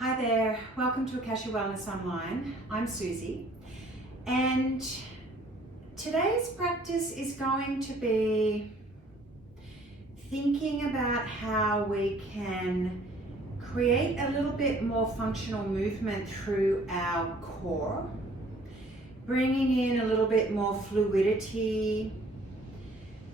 Hi there, welcome to Akasha Wellness Online. I'm Susie, and today's practice is going to be thinking about how we can create a little bit more functional movement through our core, bringing in a little bit more fluidity,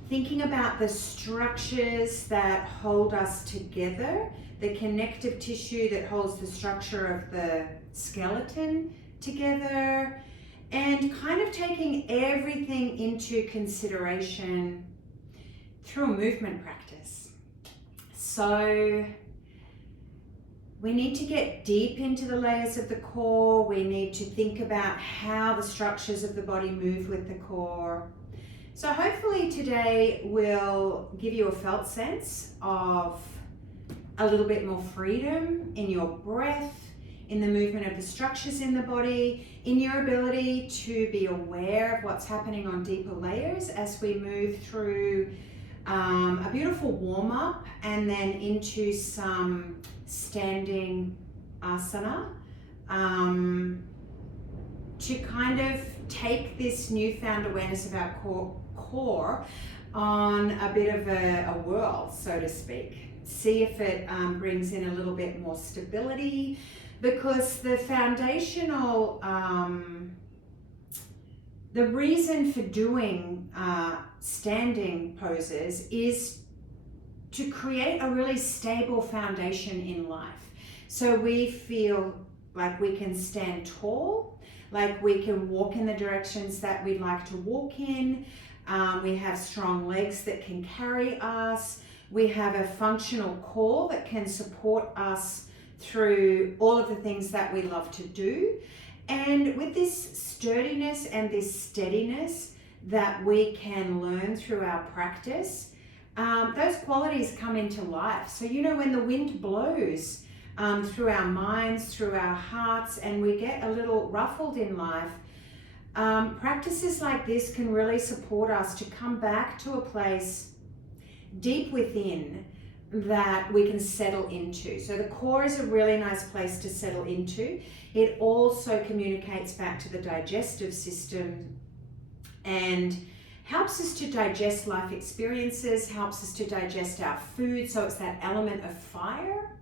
thinking about the structures that hold us together, the connective tissue that holds the structure of the skeleton together, and kind of taking everything into consideration through a movement practice. So we need to get deep into the layers of the core. We need to think about how the structures of the body move with the core. So hopefully today will give you a felt sense of a little bit more freedom in your breath, in the movement of the structures in the body, in your ability to be aware of what's happening on deeper layers as we move through a beautiful warm-up and then into some standing asana to kind of take this newfound awareness of our core on a bit of a whirl, so to speak. See if it brings in a little bit more stability, because the foundational, the reason for doing standing poses is to create a really stable foundation in life. So we feel like we can stand tall, like we can walk in the directions that we'd like to walk in. We have strong legs that can carry us. We have a functional core that can support us through all of the things that we love to do. And with this sturdiness and this steadiness that we can learn through our practice, those qualities come into life. So, you know, when the wind blows through our minds, through our hearts, and we get a little ruffled in life, practices like this can really support us to come back to a place deep within that we can settle into. So the core is a really nice place to settle into. It also communicates back to the digestive system and helps us to digest life experiences, helps us to digest our food. So it's that element of fire.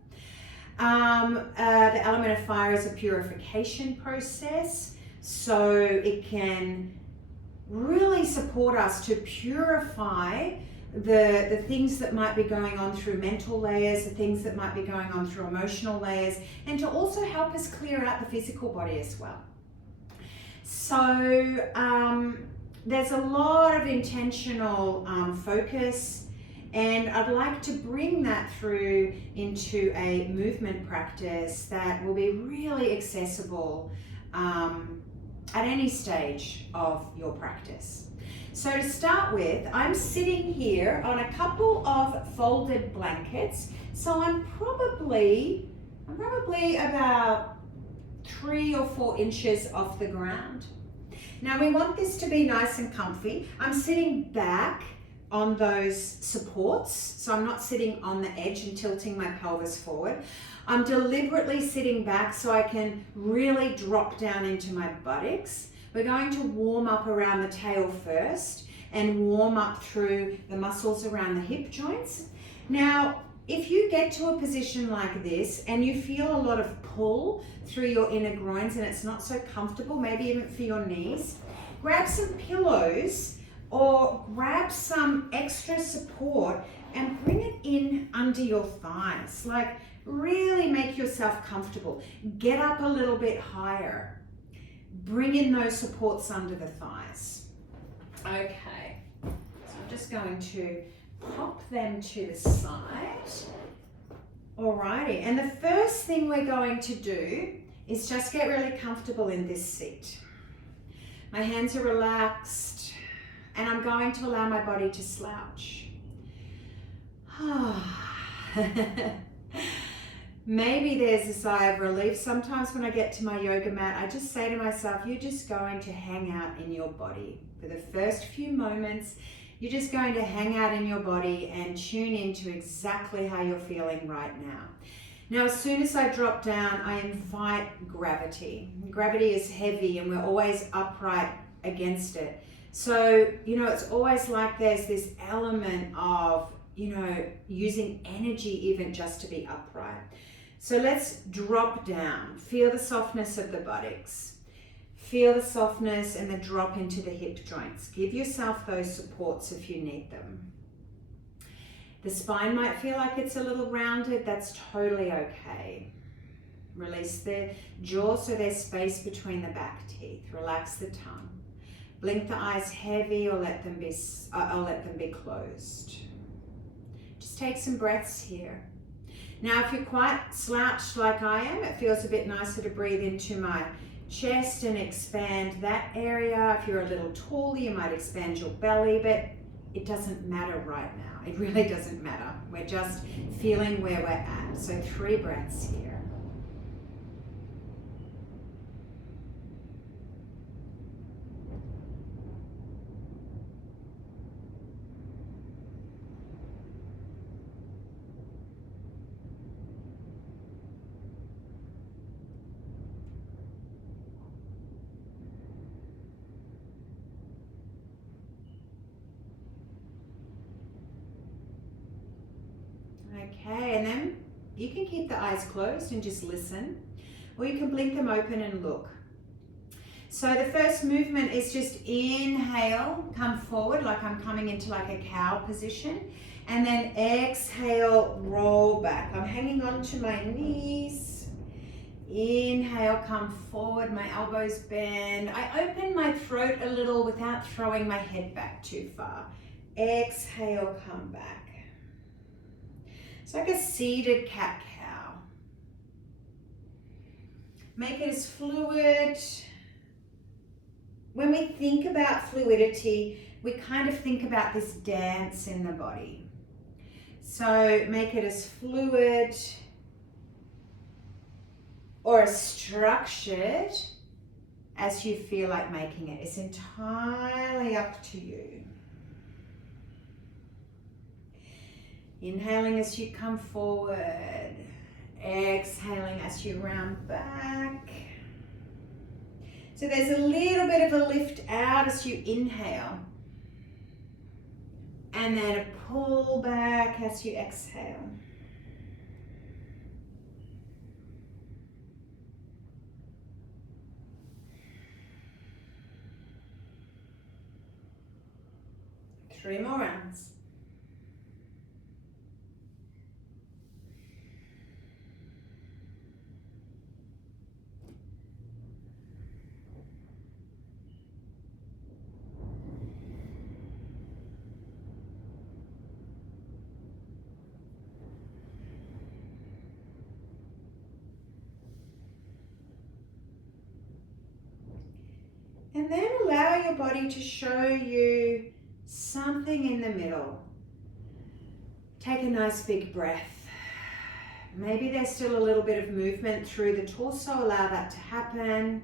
The element of fire is a purification process. So it can really support us to purify the things that might be going on through mental layers, the things that might be going on through emotional layers, and to also help us clear out the physical body as well. So there's a lot of intentional focus, and I'd like to bring that through into a movement practice that will be really accessible at any stage of your practice. So to start with, I'm sitting here on a couple of folded blankets. So I'm probably about 3 or 4 inches off the ground. Now we want this to be nice and comfy. I'm sitting back on those supports, so I'm not sitting on the edge and tilting my pelvis forward. I'm deliberately sitting back so I can really drop down into my buttocks. We're going to warm up around the tail first and warm up through the muscles around the hip joints. Now, if you get to a position like this and you feel a lot of pull through your inner groins and it's not so comfortable, maybe even for your knees, grab some pillows or grab some extra support and bring it in under your thighs. Like, really make yourself comfortable. Get up a little bit higher. Bring in those supports under the thighs. Okay, so I'm just going to pop them to the side. Alrighty, and the first thing we're going to do is just get really comfortable in this seat. My hands are relaxed, and I'm going to allow my body to slouch. Maybe there's a sigh of relief. Sometimes when I get to my yoga mat, I just say to myself, you're just going to hang out in your body. For the first few moments, you're just going to hang out in your body and tune into exactly how you're feeling right now. Now, as soon as I drop down, I invite gravity. Gravity is heavy and we're always upright against it. So, it's always like there's this element of, using energy even just to be upright. So let's drop down. Feel the softness of the buttocks. Feel the softness and the drop into the hip joints. Give yourself those supports if you need them. The spine might feel like it's a little rounded. That's totally okay. Release the jaw so there's space between the back teeth. Relax the tongue. Blink the eyes heavy or let them be closed. Just take some breaths here. Now, if you're quite slouched like I am, it feels a bit nicer to breathe into my chest and expand that area. If you're a little taller, you might expand your belly, but it doesn't matter right now. It really doesn't matter. We're just feeling where we're at. So 3 breaths here. Okay, and then you can keep the eyes closed and just listen, or you can blink them open and look. So the first movement is just inhale, come forward like I'm coming into like a cow position, and then exhale, roll back. I'm hanging on to my knees. Inhale, come forward, my elbows bend. I open my throat a little without throwing my head back too far. Exhale, come back. It's like a seated cat-cow. Make it as fluid. When we think about fluidity, we kind of think about this dance in the body. So make it as fluid or as structured as you feel like making it. It's entirely up to you. Inhaling as you come forward, exhaling as you round back. So there's a little bit of a lift out as you inhale, and then a pull back as you exhale. Three more rounds. And then allow your body to show you something in the middle. Take a nice big breath. Maybe there's still a little bit of movement through the torso. Allow that to happen.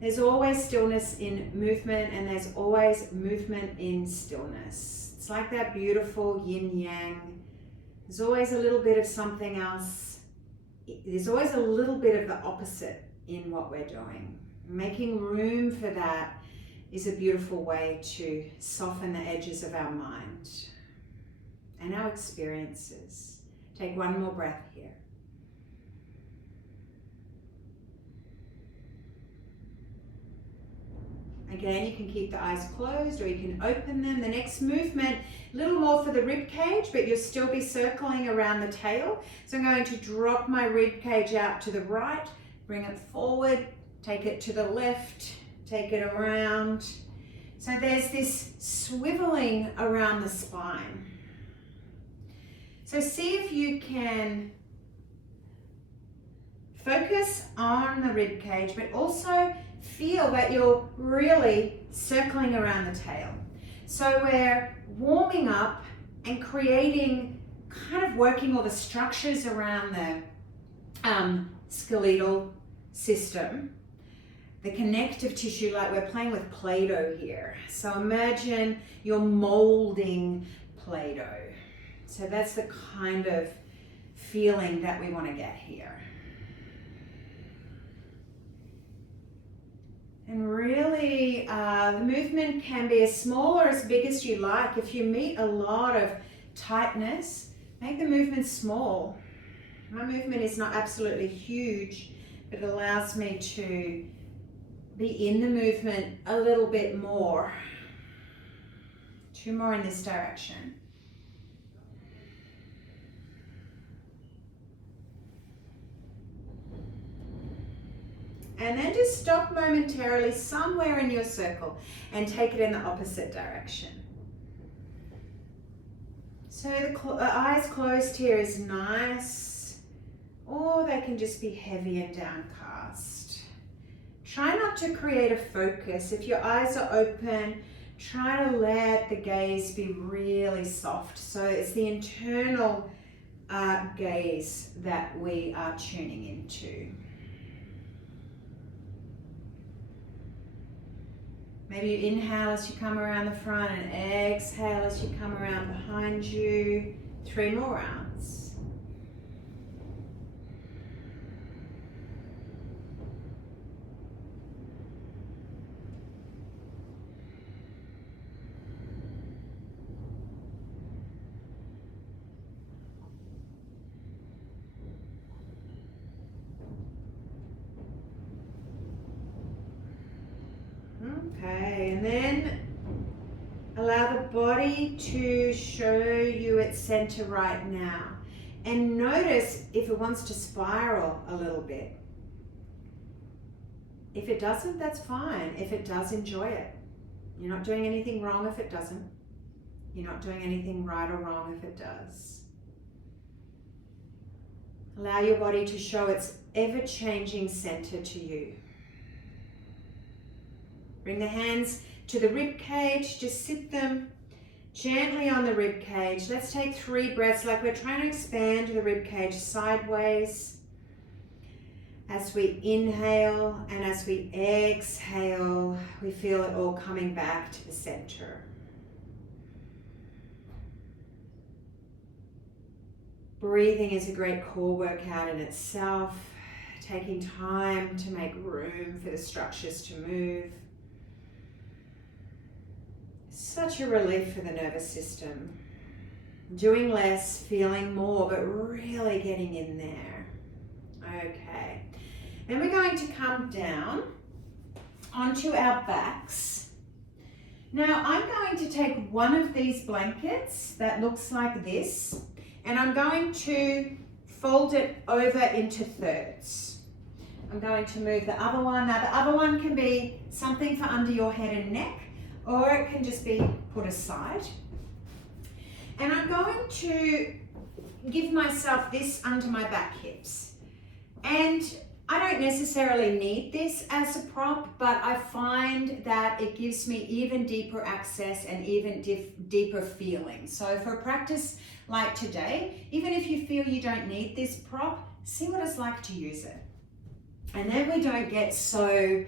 There's always stillness in movement, and there's always movement in stillness. It's like that beautiful yin-yang. There's always a little bit of something else. There's always a little bit of the opposite in what we're doing. Making room for that is a beautiful way to soften the edges of our mind and our experiences. Take one more breath here. Again, you can keep the eyes closed or you can open them. The next movement, a little more for the rib cage, but you'll still be circling around the tail. So I'm going to drop my rib cage out to the right, bring it forward, take it to the left, take it around. So there's this swiveling around the spine. So see if you can focus on the rib cage, but also feel that you're really circling around the tail. So we're warming up and creating, kind of working all the structures around the skeletal system, the connective tissue, like we're playing with Play-Doh here. So imagine you're molding Play-Doh. So that's the kind of feeling that we want to get here. And really, the movement can be as small or as big as you like. If you meet a lot of tightness, make the movement small. My movement is not absolutely huge, but it allows me to be in the movement a little bit more. 2 more in this direction. And then just stop momentarily somewhere in your circle and take it in the opposite direction. So the eyes closed here is nice, or they can just be heavy and downcast. Try not to create a focus. If your eyes are open, try to let the gaze be really soft. So it's the internal gaze that we are tuning into. Maybe you inhale as you come around the front and exhale as you come around behind you. 3 more rounds. Okay, and then allow the body to show you its center right now. And notice if it wants to spiral a little bit. If it doesn't, that's fine. If it does, enjoy it. You're not doing anything wrong if it doesn't. You're not doing anything right or wrong if it does. Allow your body to show its ever-changing center to you. Bring the hands to the rib cage, just sit them gently on the rib cage. Let's take 3 breaths like we're trying to expand the rib cage sideways. As we inhale and as we exhale, we feel it all coming back to the center. Breathing is a great core workout in itself, taking time to make room for the structures to move. Such a relief for the nervous system. Doing less, feeling more, but really getting in there. Okay. Then we're going to come down onto our backs. Now I'm going to take one of these blankets that looks like this, and I'm going to fold it over into thirds. I'm going to move the other one. Now the other one can be something for under your head and neck, or it can just be put aside. And I'm going to give myself this under my back hips. And I don't necessarily need this as a prop, but I find that it gives me even deeper access and even deeper feeling. So for a practice like today, even if you feel you don't need this prop, see what it's like to use it. And then we don't get so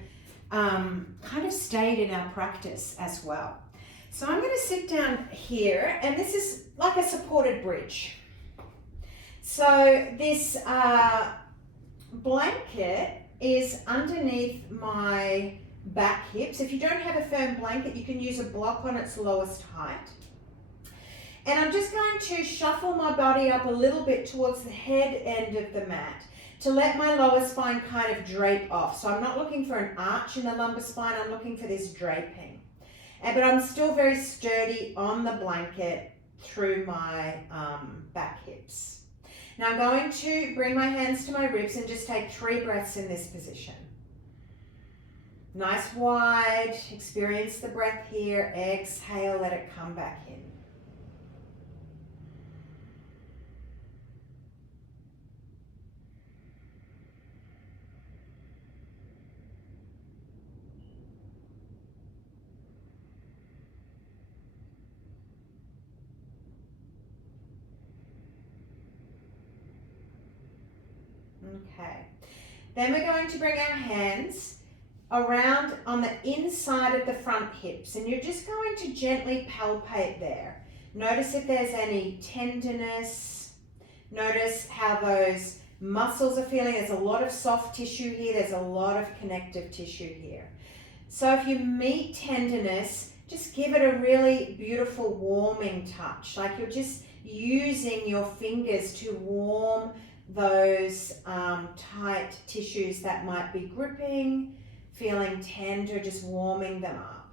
kind of stayed in our practice as well. So I'm going to sit down here, and this is like a supported bridge. So this blanket is underneath my back hips. If you don't have a firm blanket, you can use a block on its lowest height. And I'm just going to shuffle my body up a little bit towards the head end of the mat to let my lower spine kind of drape off. So I'm not looking for an arch in the lumbar spine, I'm looking for this draping. But I'm still very sturdy on the blanket through my back hips. Now I'm going to bring my hands to my ribs and just take 3 breaths in this position. Nice wide, experience the breath here, exhale, let it come back in. Okay, then we're going to bring our hands around on the inside of the front hips, and you're just going to gently palpate there. Notice if there's any tenderness, Notice how those muscles are feeling. There's a lot of soft tissue here. There's a lot of connective tissue here. So if you meet tenderness, just give it a really beautiful warming touch. Like you're just using your fingers to warm those tight tissues that might be gripping, feeling tender, just warming them up.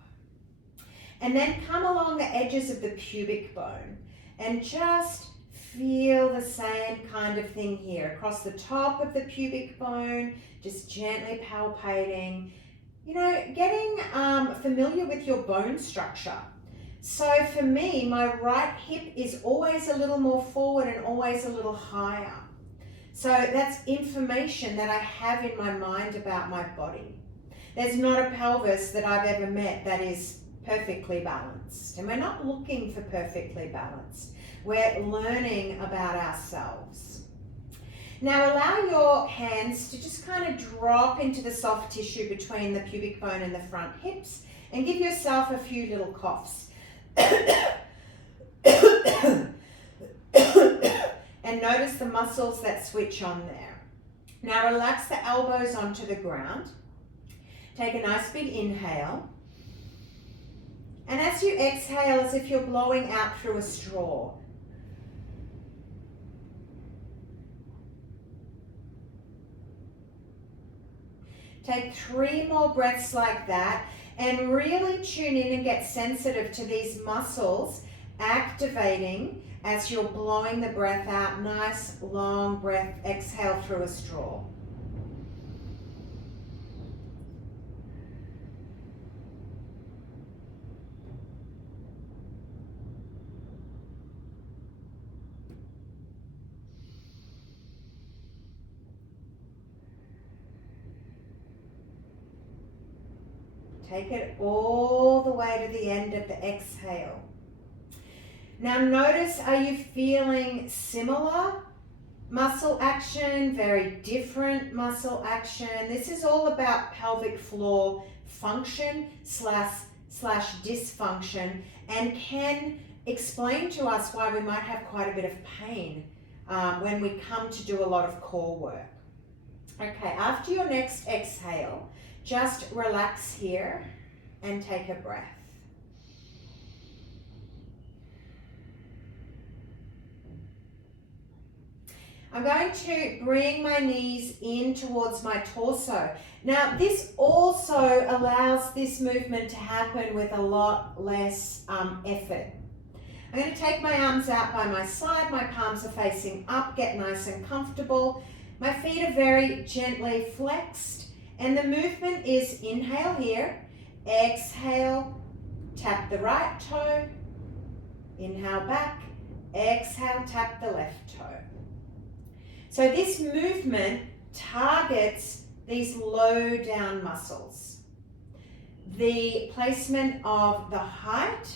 And then come along the edges of the pubic bone and just feel the same kind of thing here. Across the top of the pubic bone, just gently palpating, getting familiar with your bone structure. So for me, my right hip is always a little more forward and always a little higher. So that's information that I have in my mind about my body. There's not a pelvis that I've ever met that is perfectly balanced. And we're not looking for perfectly balanced. We're learning about ourselves. Now allow your hands to just kind of drop into the soft tissue between the pubic bone and the front hips and give yourself a few little coughs. And notice the muscles that switch on there. Now relax the elbows onto the ground. Take a nice big inhale. And as you exhale, as if you're blowing out through a straw. Take 3 more breaths like that and really tune in and get sensitive to these muscles activating as you're blowing the breath out. Nice long breath, exhale through a straw. Take it all the way to the end of the exhale. Now notice, are you feeling similar muscle action, very different muscle action? This is all about pelvic floor function slash dysfunction, and can explain to us why we might have quite a bit of pain when we come to do a lot of core work. Okay, after your next exhale, just relax here and take a breath. I'm going to bring my knees in towards my torso. Now, this also allows this movement to happen with a lot less effort. I'm going to take my arms out by my side. My palms are facing up. Get nice and comfortable. My feet are very gently flexed. And the movement is inhale here. Exhale. Tap the right toe. Inhale back. Exhale. Tap the left toe. So this movement targets these low down muscles. The placement of the height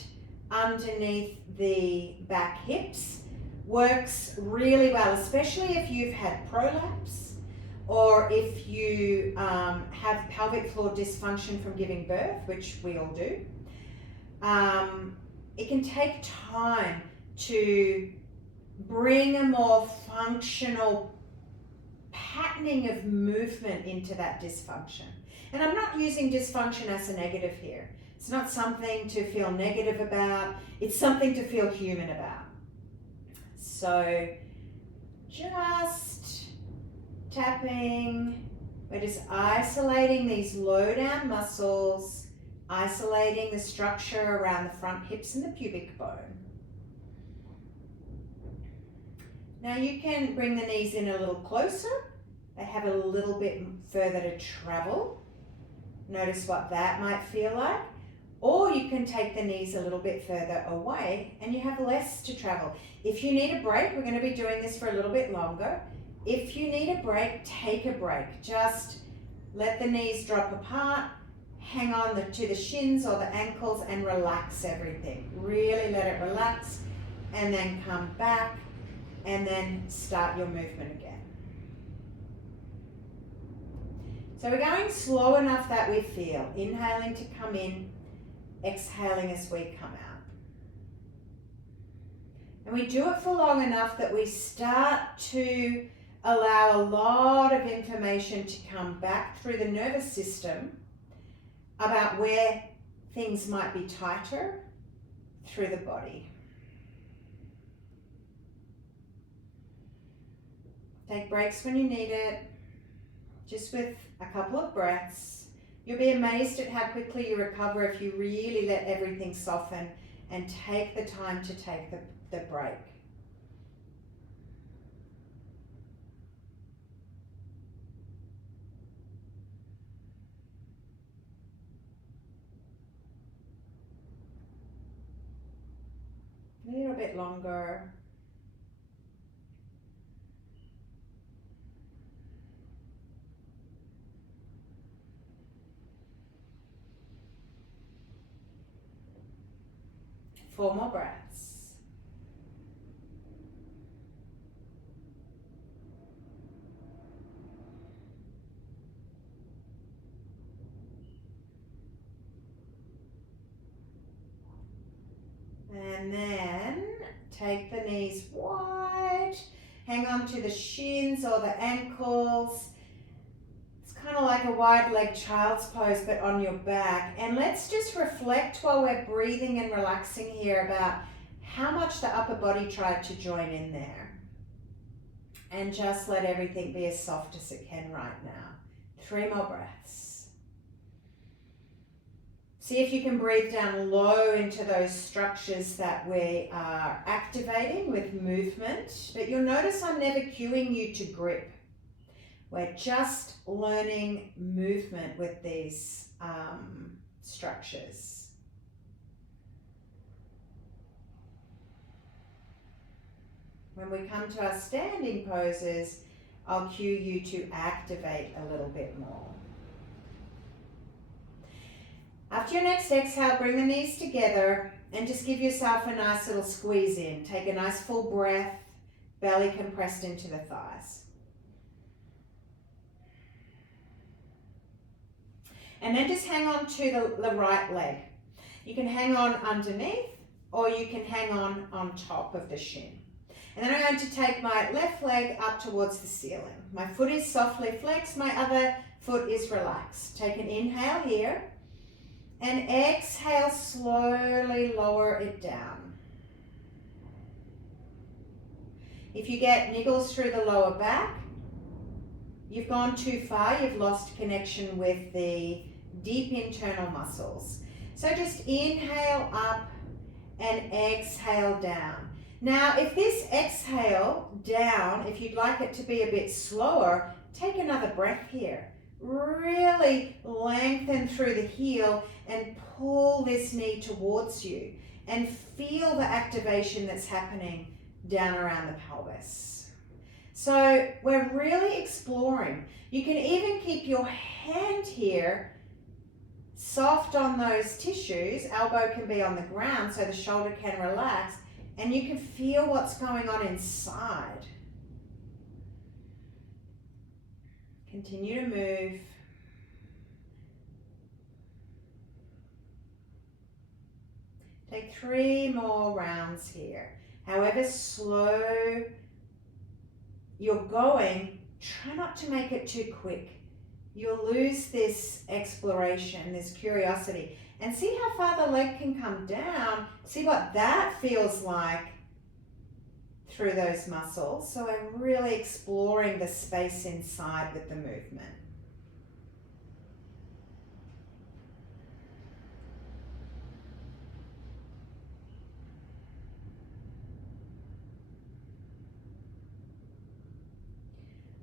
underneath the back hips works really well, especially if you've had prolapse or if you have pelvic floor dysfunction from giving birth, which we all do. It can take time to bring a more functional patterning of movement into that dysfunction. And I'm not using dysfunction as a negative here. It's not something to feel negative about. It's something to feel human about. So just tapping. We're just isolating these low down muscles, isolating the structure around the front hips and the pubic bone. Now you can bring the knees in a little closer. They have a little bit further to travel. Notice what that might feel like. Or you can take the knees a little bit further away and you have less to travel. If you need a break, we're going to be doing this for a little bit longer. If you need a break, take a break. Just let the knees drop apart, hang on to the shins or the ankles and relax everything. Really let it relax and then come back. And then start your movement again. So we're going slow enough that we feel. Inhaling to come in, exhaling as we come out. And we do it for long enough that we start to allow a lot of information to come back through the nervous system about where things might be tighter through the body. Take breaks when you need it, just with a couple of breaths. You'll be amazed at how quickly you recover if you really let everything soften and take the time to take the break. A little bit longer. Four more breaths. And then take the knees wide, hang on to the shins or the ankles. It's kind of like a wide leg child's pose but on your back. And let's just reflect while we're breathing and relaxing here about how much the upper body tried to join in there. And just let everything be as soft as it can right now. 3 more breaths. See if you can breathe down low into those structures that we are activating with movement. But you'll notice I'm never cueing you to grip. We're just learning movement with these structures. When we come to our standing poses, I'll cue you to activate a little bit more. After your next exhale, bring the knees together and just give yourself a nice little squeeze in. Take a nice full breath, belly compressed into the thighs. And then just hang on to the right leg. You can hang on underneath or you can hang on top of the shin. And then I'm going to take my left leg up towards the ceiling. My foot is softly flexed, my other foot is relaxed. Take an inhale here. And exhale, slowly lower it down. If you get niggles through the lower back, you've gone too far, you've lost connection with the deep internal muscles. So just inhale up and exhale down. Now, if this exhale down, if you'd like it to be a bit slower, take another breath here. Really lengthen through the heel and pull this knee towards you and feel the activation that's happening down around the pelvis. So we're really exploring. You can even keep your hand here soft on those tissues. Elbow can be on the ground so the shoulder can relax and you can feel what's going on inside. Continue to move. Take 3 more rounds here. However slow you're going, try not to make it too quick. You'll lose this exploration, this curiosity. And see how far the leg can come down. See what that feels like through those muscles. So I'm really exploring the space inside with the movement.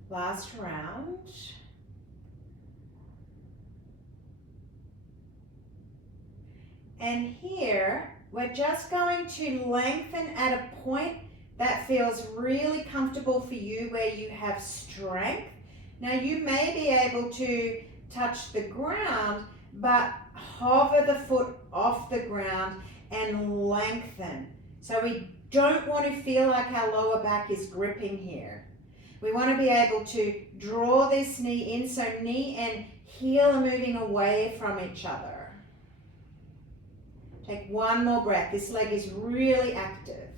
Last round. And here, we're just going to lengthen at a point that feels really comfortable for you where you have strength. Now you may be able to touch the ground, but hover the foot off the ground and lengthen. So we don't want to feel like our lower back is gripping here. We want to be able to draw this knee in so knee and heel are moving away from each other. Take 1 more breath. This leg is really active.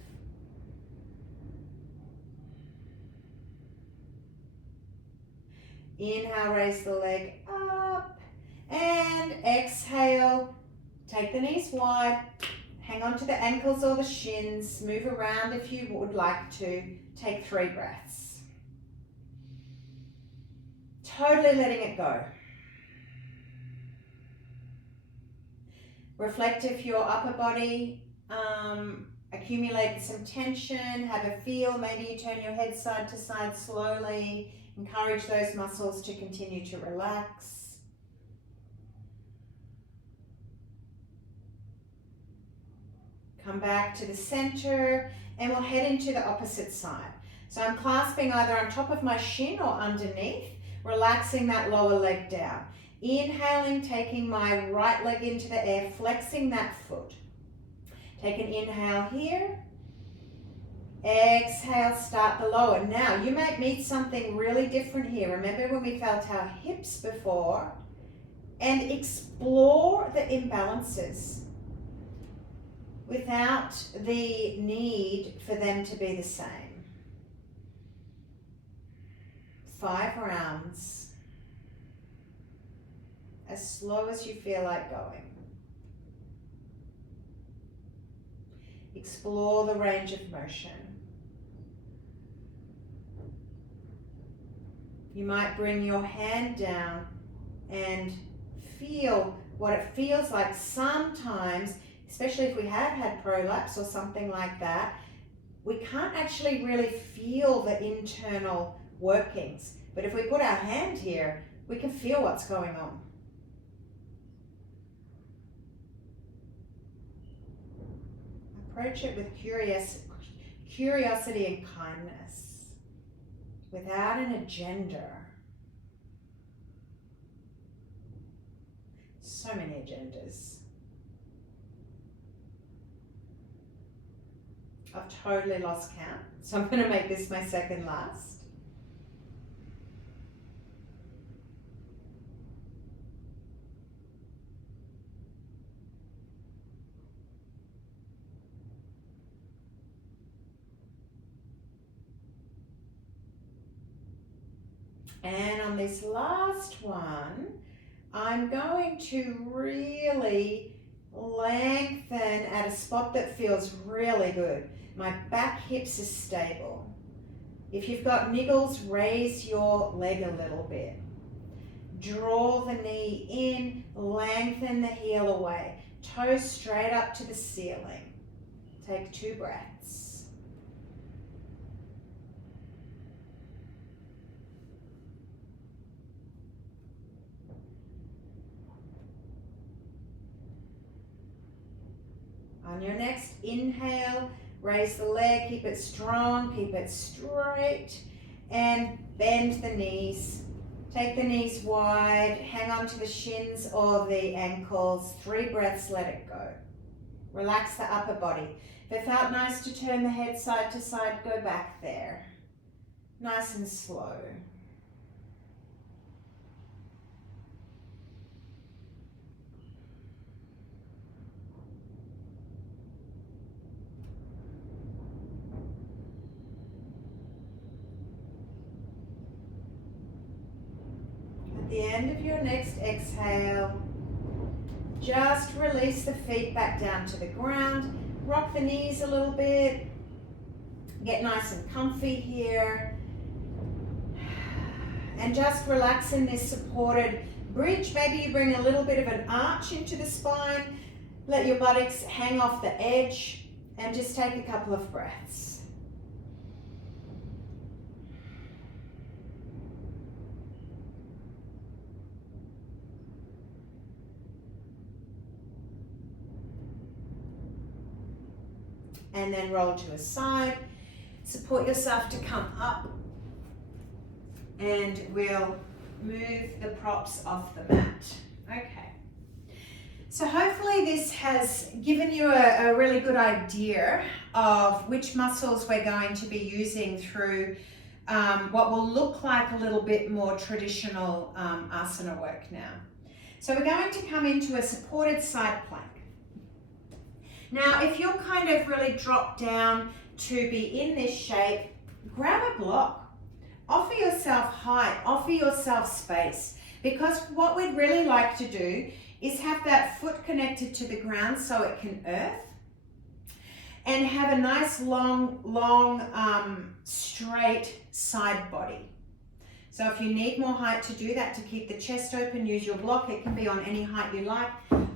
Inhale, raise the leg up. And exhale, take the knees wide. Hang on to the ankles or the shins. Move around if you would like to. Take 3 breaths. Totally letting it go. Reflect if your upper body accumulated some tension. Have a feel. Maybe you turn your head side to side slowly. Encourage those muscles to continue to relax. Come back to the center and we'll head into the opposite side. So I'm clasping either on top of my shin or underneath, relaxing that lower leg down. Inhaling, taking my right leg into the air, flexing that foot. Take an inhale here. Exhale, start the lower. Now, you might meet something really different here. Remember when we felt our hips before? And explore the imbalances without the need for them to be the same. 5 rounds. As slow as you feel like going. Explore the range of motion. You might bring your hand down and feel what it feels like sometimes, especially if we have had prolapse or something like that, we can't actually really feel the internal workings. But if we put our hand here, we can feel what's going on. Approach it with curiosity and kindness, without an agenda. So many agendas. I've totally lost count, so I'm going to make this my second last. And on this last one, I'm going to really lengthen at a spot that feels really good. My back hips are stable. If you've got niggles, raise your leg a little bit. Draw the knee in, lengthen the heel away. Toes straight up to the ceiling. Take 2 breaths. On your next inhale, raise the leg, keep it strong, keep it straight, and bend the knees. Take the knees wide, hang on to the shins or the ankles. 3 breaths, let it go. Relax the upper body. If it felt nice to turn the head side to side, go back there. Nice and slow. At the end of your next exhale, just release the feet back down to the ground. Rock the knees a little bit. Get nice and comfy here. And just relax in this supported bridge. Maybe you bring a little bit of an arch into the spine. Let your buttocks hang off the edge and just take a couple of breaths. And then roll to a side. Support yourself to come up. And we'll move the props off the mat. Okay. So hopefully this has given you a really good idea of which muscles we're going to be using through what will look like a little bit more traditional asana work now. So we're going to come into a supported side plank. Now, if you're kind of really dropped down to be in this shape, grab a block. offer yourself height, offer yourself space, because what we'd really like to do is have that foot connected to the ground so it can earth, and have a nice long, straight side body. So if you need more height to do that, to keep the chest open, use your block. It can be on any height you like,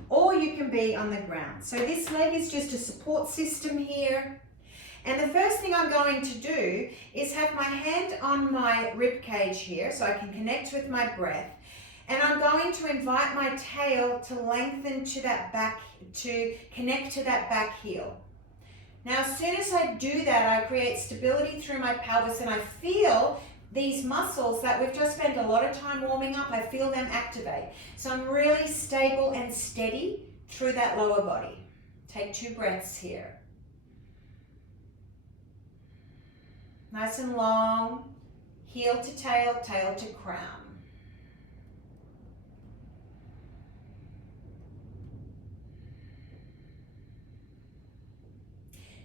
or you can be on the ground. So this leg is just a support system here. And the first thing I'm going to do is have my hand on my rib cage here so I can connect with my breath. And I'm going to invite my tail to lengthen to that back, to connect to that back heel. Now, as soon as I do that, I create stability through my pelvis, and I feel these muscles that we've just spent a lot of time warming up, I feel them activate. So I'm really stable and steady through that lower body. Take 2 breaths here. Nice and long, heel to tail, tail to crown.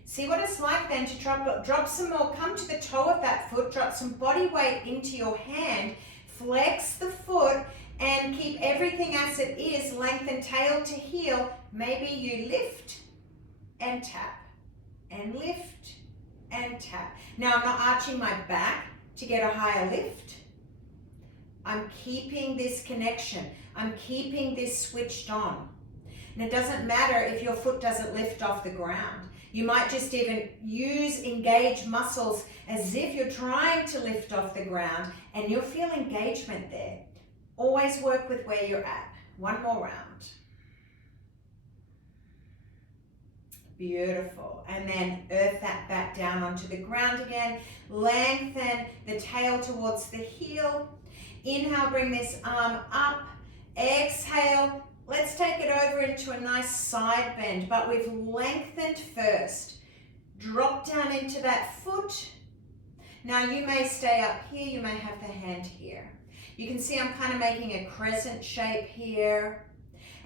See what it's like then to drop some more, come to the toe of that foot, drop some body weight into your hand, flex the foot, and keep everything as it is, lengthen tail to heel. Maybe you lift and tap, and lift and tap. Now I'm not arching my back to get a higher lift. I'm keeping this connection. I'm keeping this switched on. And it doesn't matter if your foot doesn't lift off the ground. You might just even engage muscles as if you're trying to lift off the ground, and you'll feel engagement there. Always work with where you're at. One more round. Beautiful. And then earth that back down onto the ground again. Lengthen the tail towards the heel. Inhale, bring this arm up. Exhale. Let's take it over into a nice side bend, but we've lengthened first. Drop down into that foot. Now you may stay up here, you may have the hand here. You can see I'm kind of making a crescent shape here.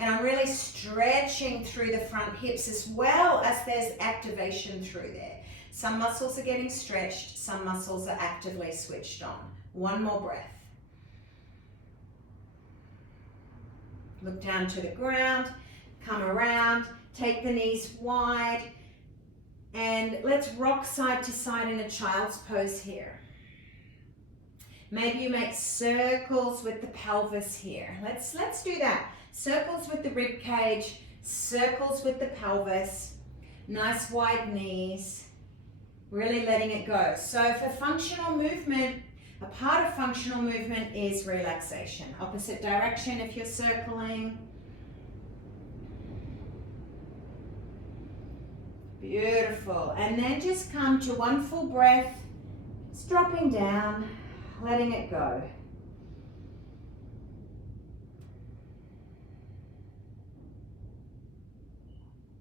And I'm really stretching through the front hips, as well as there's activation through there. Some muscles are getting stretched, some muscles are actively switched on. One more breath. Look down to the ground, come around, take the knees wide, and let's rock side to side in a child's pose here. Maybe you make circles with the pelvis here. Let's do that. Circles with the rib cage, circles with the pelvis, nice wide knees, really letting it go. So for functional movement, a part of functional movement is relaxation. Opposite direction if you're circling. Beautiful. And then just come to one full breath, just dropping down, letting it go.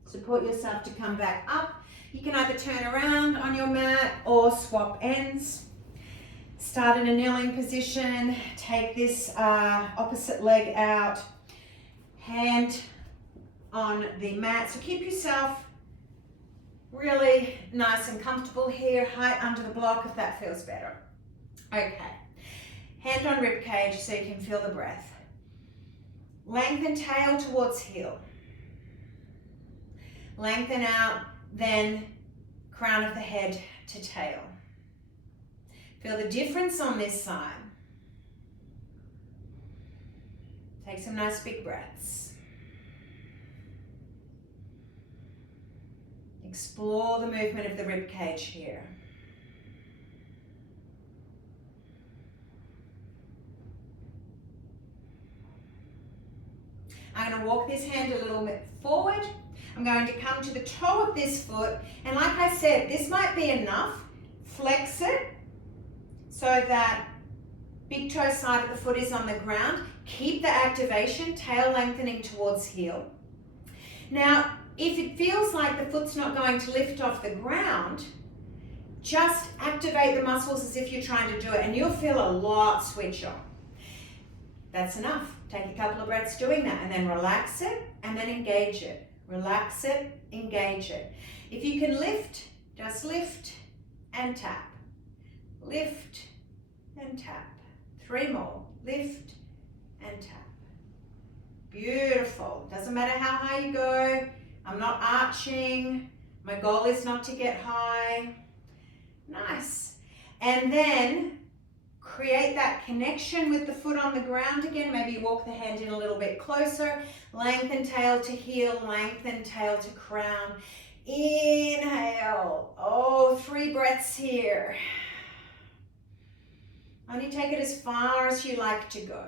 Support yourself to come back up. You can either turn around on your mat or swap ends. Start in a kneeling position, take this opposite leg out, hand on the mat. So keep yourself really nice and comfortable here, height under the block if that feels better. Okay, hand on rib cage so you can feel the breath. Lengthen tail towards heel. Lengthen out, then crown of the head to tail. Feel the difference on this side. Take some nice big breaths. Explore the movement of the rib cage here. I'm going to walk this hand a little bit forward. I'm going to come to the toe of this foot, and like I said, this might be enough. Flex it so that big toe side of the foot is on the ground. Keep the activation, tail lengthening towards heel. Now, if it feels like the foot's not going to lift off the ground, just activate the muscles as if you're trying to do it, and you'll feel a lot switch on. That's enough. Take a couple of breaths doing that, and then relax it, and then engage it. Relax it, engage it. If you can lift, just lift and tap. Lift and tap. 3 more. Lift and tap. Beautiful. Doesn't matter how high you go. I'm not arching. My goal is not to get high. Nice. And then create that connection with the foot on the ground again. Maybe you walk the hand in a little bit closer. Lengthen tail to heel, lengthen tail to crown. Inhale. Oh, 3 breaths here. Only take it as far as you like to go.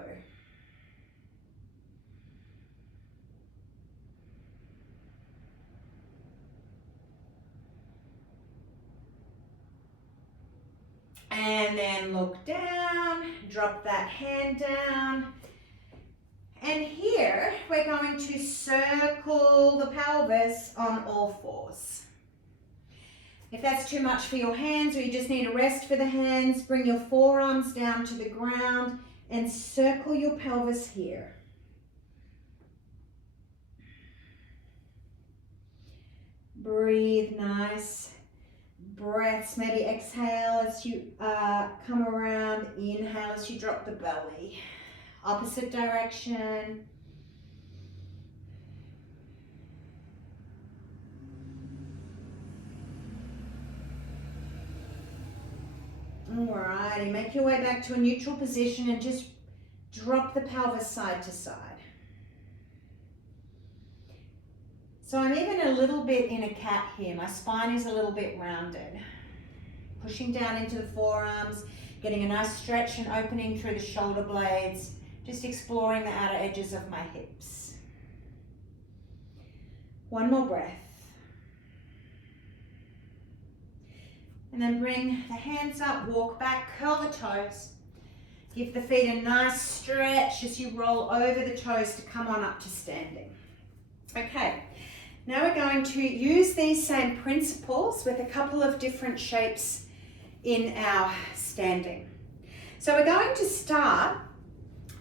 And then look down, drop that hand down. And here we're going to circle the pelvis on all 4s. If that's too much for your hands or you just need a rest for the hands, bring your forearms down to the ground and circle your pelvis here. Breathe nice breaths. Maybe exhale as you come around. Inhale as you drop the belly. Opposite direction. Alrighty, make your way back to a neutral position and just drop the pelvis side to side. So I'm even a little bit in a cat here. My spine is a little bit rounded. Pushing down into the forearms, getting a nice stretch and opening through the shoulder blades, just exploring the outer edges of my hips. 1 more breath. And then bring the hands up, walk back, curl the toes. Give the feet a nice stretch as you roll over the toes to come on up to standing. Okay, now we're going to use these same principles with a couple of different shapes in our standing. So we're going to start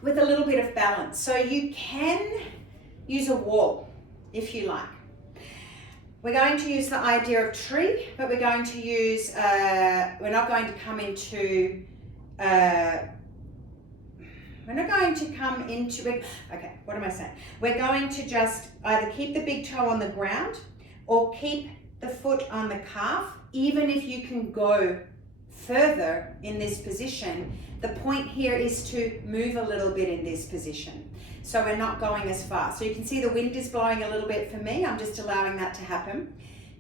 with a little bit of balance. So you can use a wall if you like. We're going to use the idea of tree, but we're going to use, we're not going to come into, okay, what am I saying? We're going to just either keep the big toe on the ground or keep the foot on the calf, even if you can go further in this position. The point here is to move a little bit in this position. So we're not going as far. So you can see the wind is blowing a little bit for me. I'm just allowing that to happen.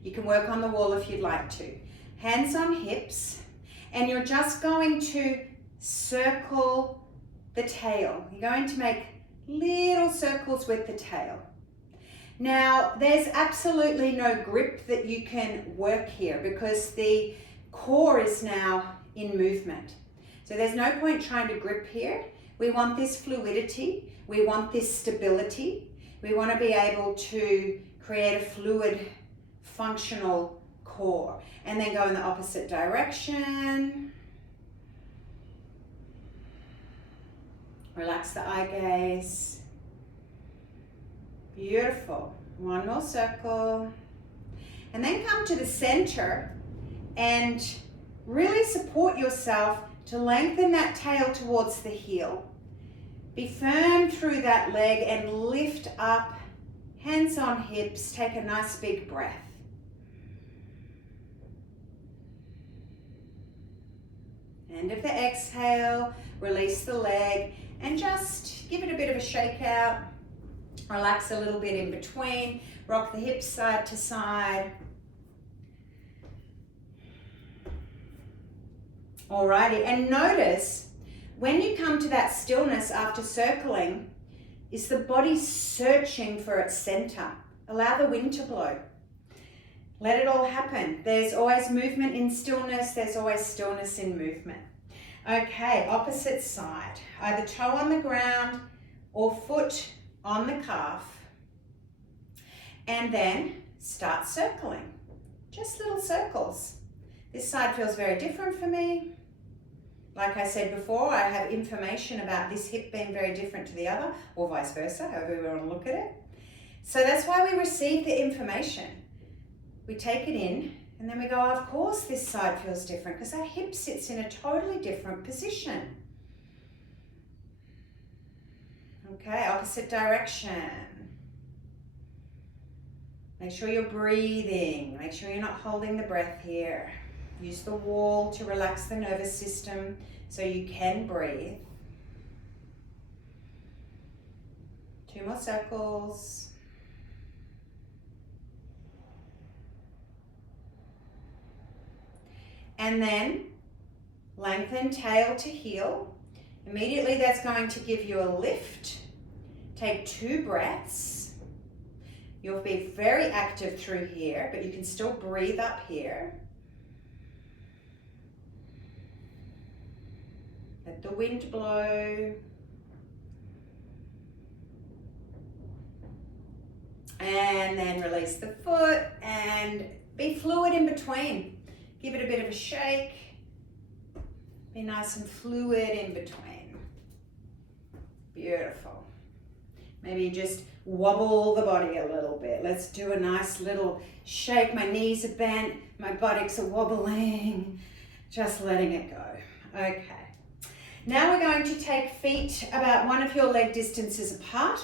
You can work on the wall if you'd like to. Hands on hips, and you're just going to circle the tail. You're going to make little circles with the tail. Now, there's absolutely no grip that you can work here because the core is now in movement. So there's no point trying to grip here. We want this fluidity. We want this stability. We want to be able to create a fluid, functional core. And then go in the opposite direction. Relax the eye gaze. Beautiful. 1 more circle. And then come to the center and really support yourself to lengthen that tail towards the heel. Be firm through that leg and lift up, hands on hips. Take a nice big breath. End of the exhale, release the leg and just give it a bit of a shake out. Relax a little bit in between. Rock the hips side to side. Alrighty, and notice when you come to that stillness after circling, is the body searching for its center. Allow the wind to blow. Let it all happen. There's always movement in stillness. There's always stillness in movement. Okay, opposite side. Either toe on the ground or foot on the calf. And then start circling. Just little circles. This side feels very different for me. Like I said before, I have information about this hip being very different to the other, or vice versa, however we want to look at it. So that's why we receive the information. We take it in, And then we go, of course this side feels different because that hip sits in a totally different position. Okay, opposite direction. Make sure you're breathing. Make sure you're not holding the breath here. Use the wall to relax the nervous system so you can breathe. 2 more circles. And then lengthen tail to heel. Immediately that's going to give you a lift. Take 2 breaths. You'll be very active through here, but you can still breathe up here. Let the wind blow. And then release the foot and be fluid in between. Give it a bit of a shake. Be nice and fluid in between. Beautiful. Maybe just wobble the body a little bit. Let's do a nice little shake. My knees are bent, my buttocks are wobbling. Just letting it go. Okay. Now we're going to take feet about one of your leg distances apart.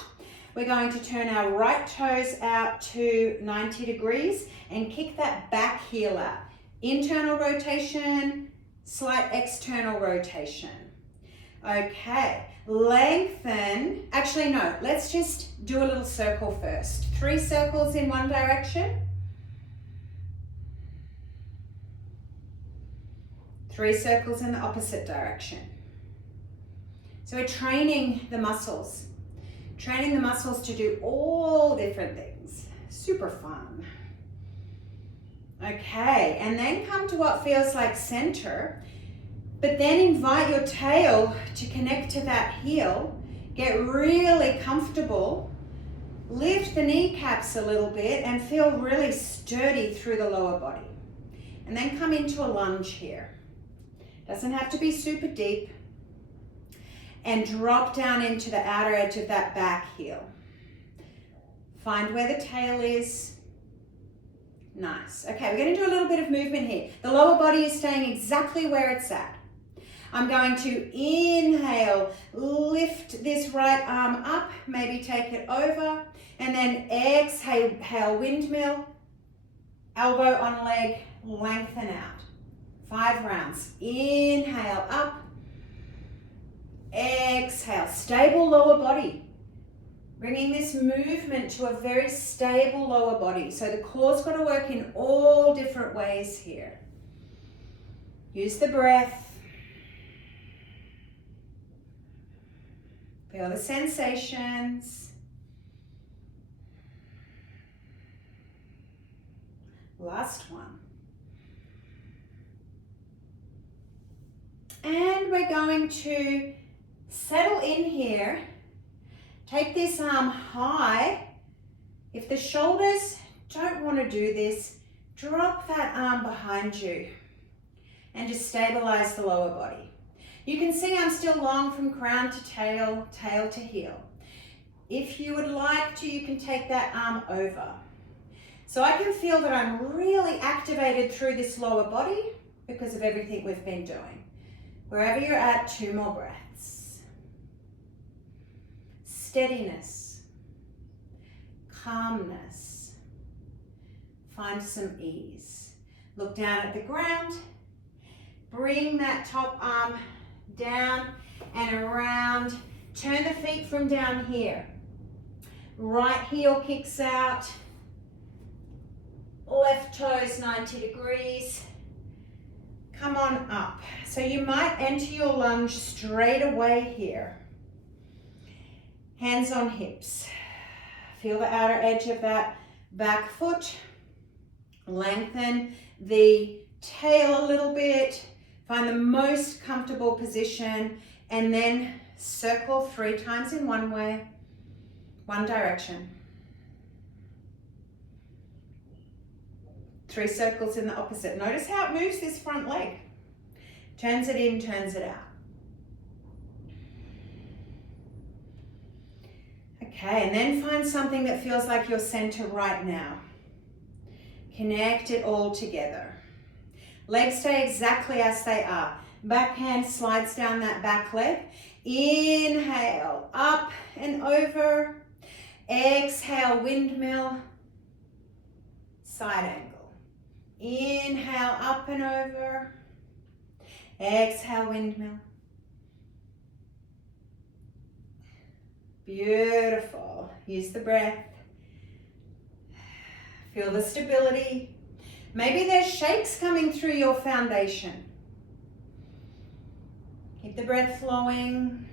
We're going to turn our right toes out to 90 degrees and kick that back heel out. Internal rotation, slight external rotation. Okay, lengthen. Actually, no, let's just do a little circle first. 3 circles in one direction. 3 circles in the opposite direction. So we're training the muscles. Training the muscles to do all different things. Super fun. Okay, and then come to what feels like center, but then invite your tail to connect to that heel. Get really comfortable. Lift the kneecaps a little bit and feel really sturdy through the lower body. And then come into a lunge here. Doesn't have to be super deep. And drop down into the outer edge of that back heel. Find where the tail is. Nice. Okay, we're going to do a little bit of movement here. The lower body is staying exactly where it's at. I'm going to inhale, lift this right arm up, maybe take it over, and then exhale, windmill, elbow on leg, lengthen out. 5 rounds. Inhale up. Exhale, stable lower body. Bringing this movement to a very stable lower body. So the core's got to work in all different ways here. Use the breath. Feel the sensations. Last one. And we're going to settle in here. Take this arm high. If the shoulders don't want to do this, drop that arm behind you and just stabilize the lower body. You can see I'm still long from crown to tail, tail to heel. If you would like to, you can take that arm over. So I can feel that I'm really activated through this lower body because of everything we've been doing. Wherever you're at, 2 more breaths. Steadiness, calmness, find some ease. Look down at the ground, bring that top arm down and around. Turn the feet from down here. Right heel kicks out, left toes 90 degrees. Come on up. So you might enter your lunge straight away here. Hands on hips. Feel the outer edge of that back foot. Lengthen the tail a little bit. Find the most comfortable position and then circle 3 times in one way, one direction. 3 circles in the opposite. Notice how it moves this front leg. Turns it in, turns it out. Okay, and then find something that feels like your center right now. Connect it all together. Legs stay exactly as they are. Back hand slides down that back leg. Inhale, up and over. Exhale, windmill, side angle. Inhale, up and over. Exhale, windmill. Beautiful. Use the breath. Feel the stability. Maybe there's shakes coming through your foundation. Keep the breath flowing.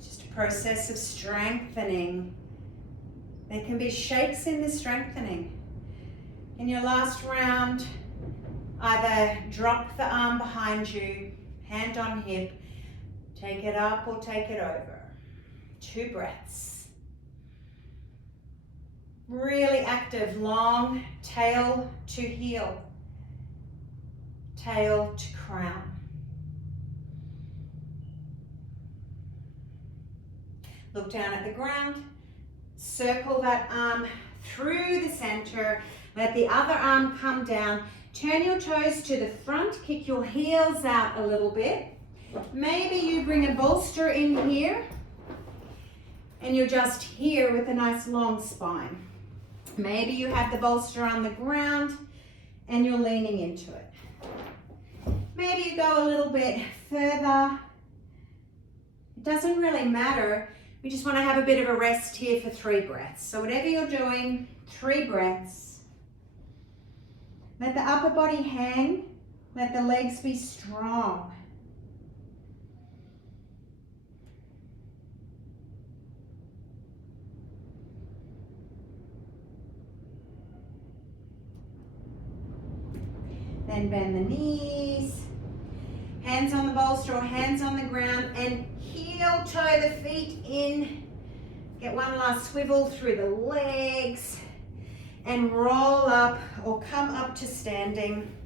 Just a process of strengthening. There can be shakes in the strengthening. In your last round, either drop the arm behind you, hand on hip, take it up or take it over. 2 breaths. Really active, long tail to heel, tail to crown. Look down at the ground, circle that arm through the center, let the other arm come down, turn your toes to the front, kick your heels out a little bit. Maybe you bring a bolster in here and you're just here with a nice long spine. Maybe you have the bolster on the ground and you're leaning into it. Maybe you go a little bit further. It doesn't really matter. We just want to have a bit of a rest here for 3 breaths. So whatever you're doing, 3 breaths. Let the upper body hang. Let the legs be strong. Then bend the knees, hands on the bolster or hands on the ground, and heel toe the feet in. Get one last swivel through the legs and roll up or come up to standing.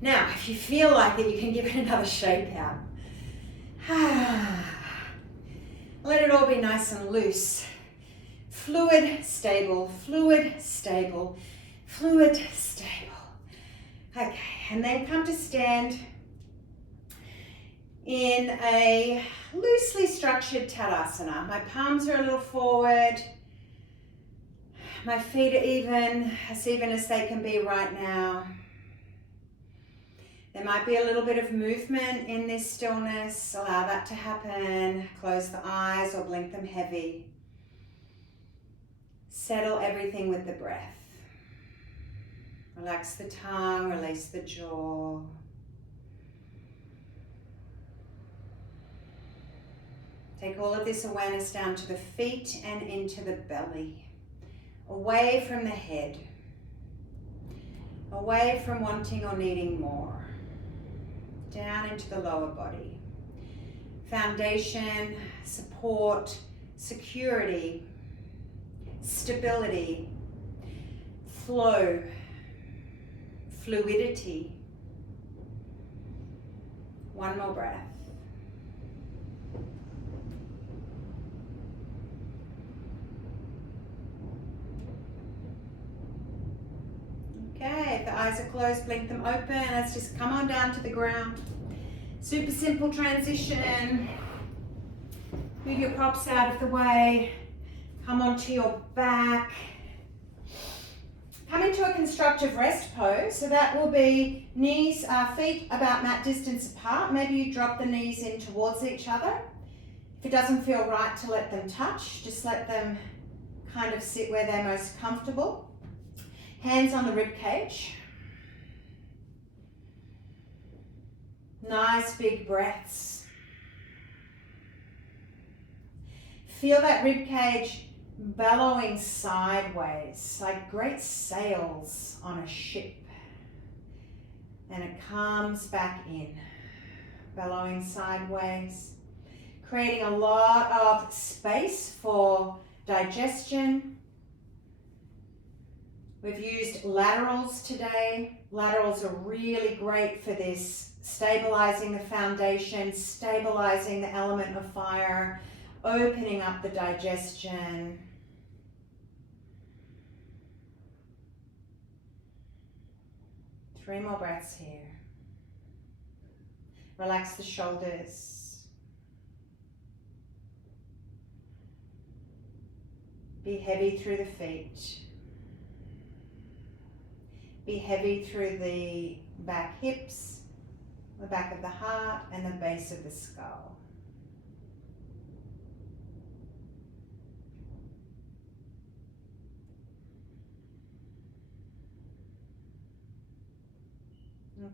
Now, if you feel like it, you can give it another shake out. Let it all be nice and loose. Fluid, stable, fluid, stable, fluid, stable. Okay, and then come to stand in a loosely structured Tadasana. My palms are a little forward. My feet are even as they can be right now. There might be a little bit of movement in this stillness. Allow that to happen. Close the eyes or blink them heavy. Settle everything with the breath. Relax the tongue, release the jaw. Take all of this awareness down to the feet and into the belly. Away from the head. Away from wanting or needing more. Down into the lower body. Foundation, support, security, stability, flow, fluidity. One more breath. Okay, if the eyes are closed, blink them open. Let's just come on down to the ground. Super simple transition. Move your props out of the way. Come onto your back. Come into a constructive rest pose. So that will be knees, feet about mat distance apart. Maybe you drop the knees in towards each other. If it doesn't feel right to let them touch, just let them kind of sit where they're most comfortable. Hands on the rib cage. Nice big breaths. Feel that rib cage bellowing sideways, like great sails on a ship. And it comes back in, bellowing sideways, creating a lot of space for digestion. We've used laterals today. Laterals are really great for this, stabilizing the foundation, stabilizing the element of fire, opening up the digestion. 3 more breaths here. Relax the shoulders. Be heavy through the feet. Be heavy through the back hips, the back of the heart, and the base of the skull.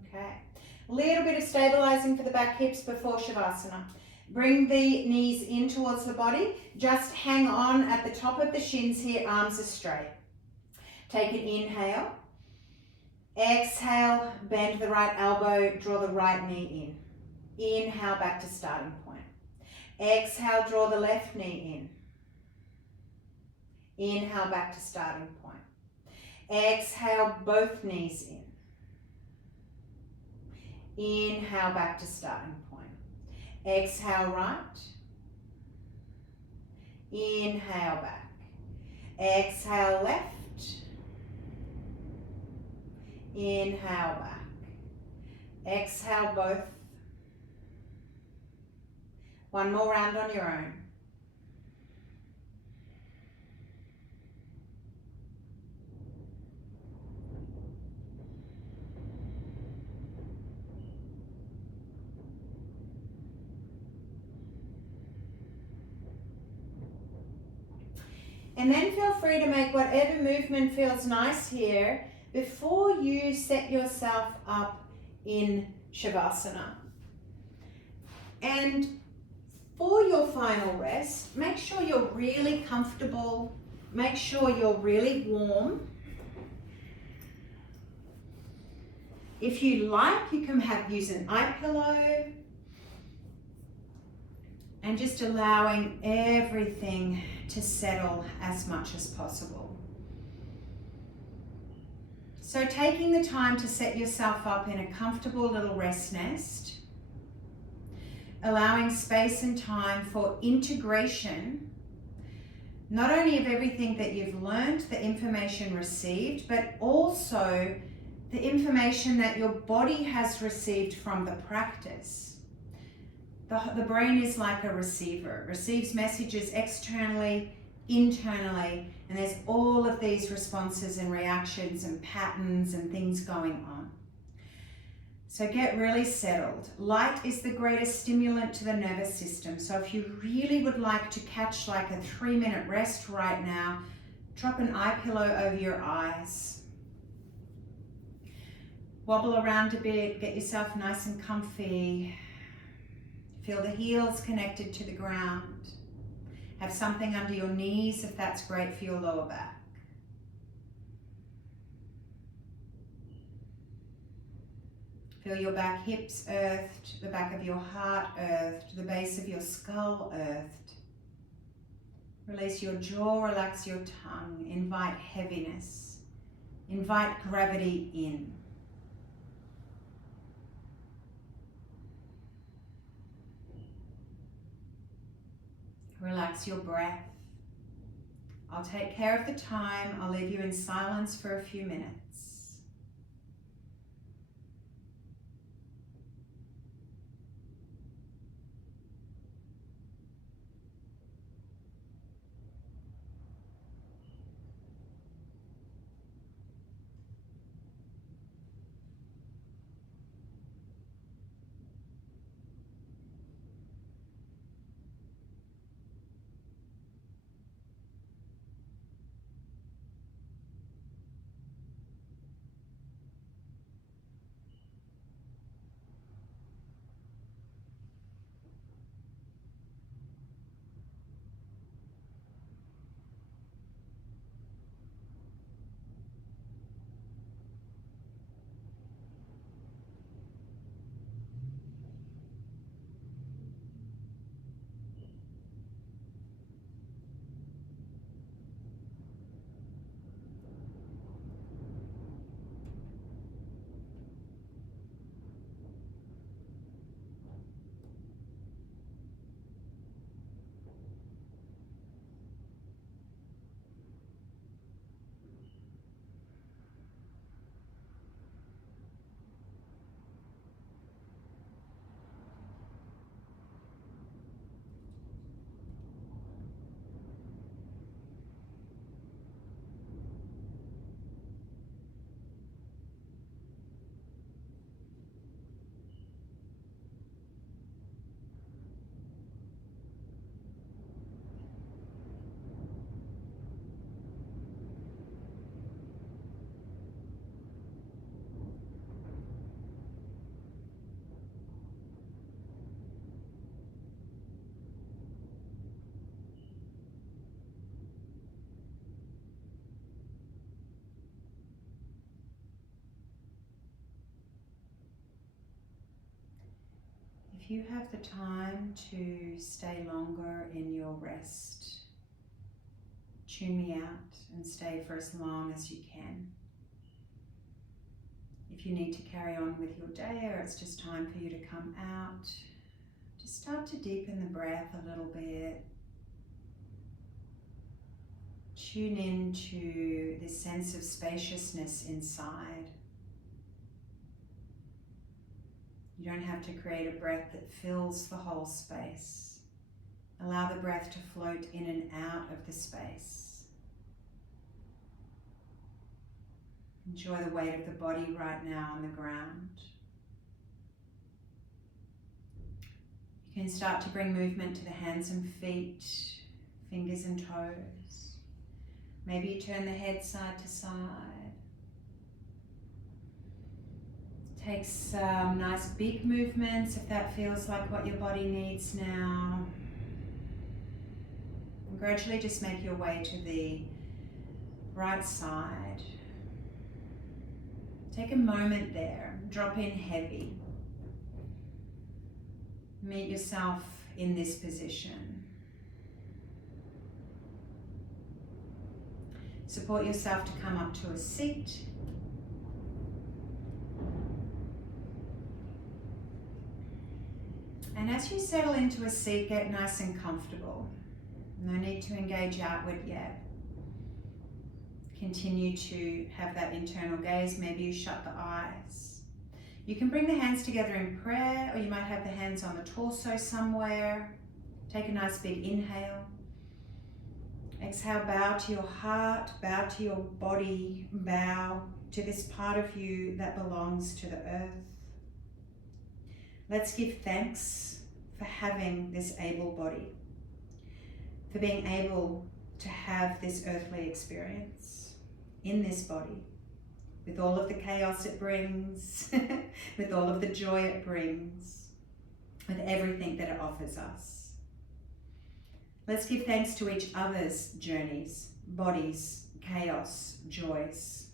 Okay, a little bit of stabilizing for the back hips before Shavasana. Bring the knees in towards the body. Just hang on at the top of the shins here, arms are straight. Take an inhale. Exhale, bend the right elbow, draw the right knee in. Inhale, back to starting point. Exhale, draw the left knee in. Inhale, back to starting point. Exhale, both knees in. Inhale, back to starting point. Exhale, right. Inhale, back. Exhale, left. Inhale, back. Exhale, both. One more round on your own. And then feel free to make whatever movement feels nice here before you set yourself up in Shavasana. And for your final rest, make sure you're really comfortable. Make sure you're really warm. If you like, you can use an eye pillow. And just allowing everything to settle as much as possible. So taking the time to set yourself up in a comfortable little rest nest, allowing space and time for integration, not only of everything that you've learned, the information received, but also the information that your body has received from the practice. The brain is like a receiver. It receives messages externally, internally, and there's all of these responses and reactions and patterns and things going on. So get really settled. Light is the greatest stimulant to the nervous system. So if you really would like to catch like a 3-minute rest right now, drop an eye pillow over your eyes. Wobble around a bit, get yourself nice and comfy. Feel the heels connected to the ground. Have something under your knees if that's great for your lower back. Feel your back hips earthed, the back of your heart earthed, the base of your skull earthed. Release your jaw, relax your tongue. Invite heaviness. Invite gravity in. Relax your breath. I'll take care of the time. I'll leave you in silence for a few minutes. if you have the time to stay longer in your rest, tune me out and stay for as long as you can. If you need to carry on with your day or it's just time for you to come out, just start to deepen the breath a little bit. Tune into this sense of spaciousness inside. You don't have to create a breath that fills the whole space. Allow the breath to float in and out of the space. Enjoy the weight of the body right now on the ground. You can start to bring movement to the hands and feet, fingers and toes. Maybe you turn the head side to side. Take some nice big movements if that feels like what your body needs now. And gradually just make your way to the right side. Take a moment there, drop in heavy. Meet yourself in this position. Support yourself to come up to a seat. And as you settle into a seat, get nice and comfortable. No need to engage outward yet. Continue to have that internal gaze. Maybe you shut the eyes. You can bring the hands together in prayer, or you might have the hands on the torso somewhere. Take a nice big inhale. Exhale, bow to your heart, bow to your body, bow to this part of you that belongs to the earth. Let's give thanks for having this able body, for being able to have this earthly experience in this body, with all of the chaos it brings, with all of the joy it brings, with everything that it offers us. Let's give thanks to each other's journeys, bodies, chaos, joys.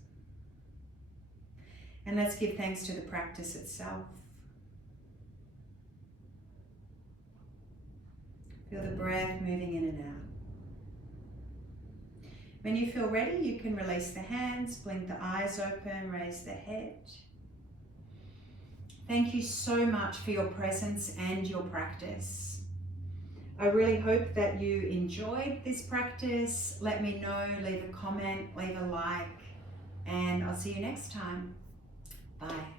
And let's give thanks to the practice itself. Feel the breath moving in and out. When you feel ready, you can release the hands, blink the eyes open, raise the head. Thank you so much for your presence and your practice. I really hope that you enjoyed this practice. Let me know, leave a comment, leave a like, and I'll see you next time. Bye.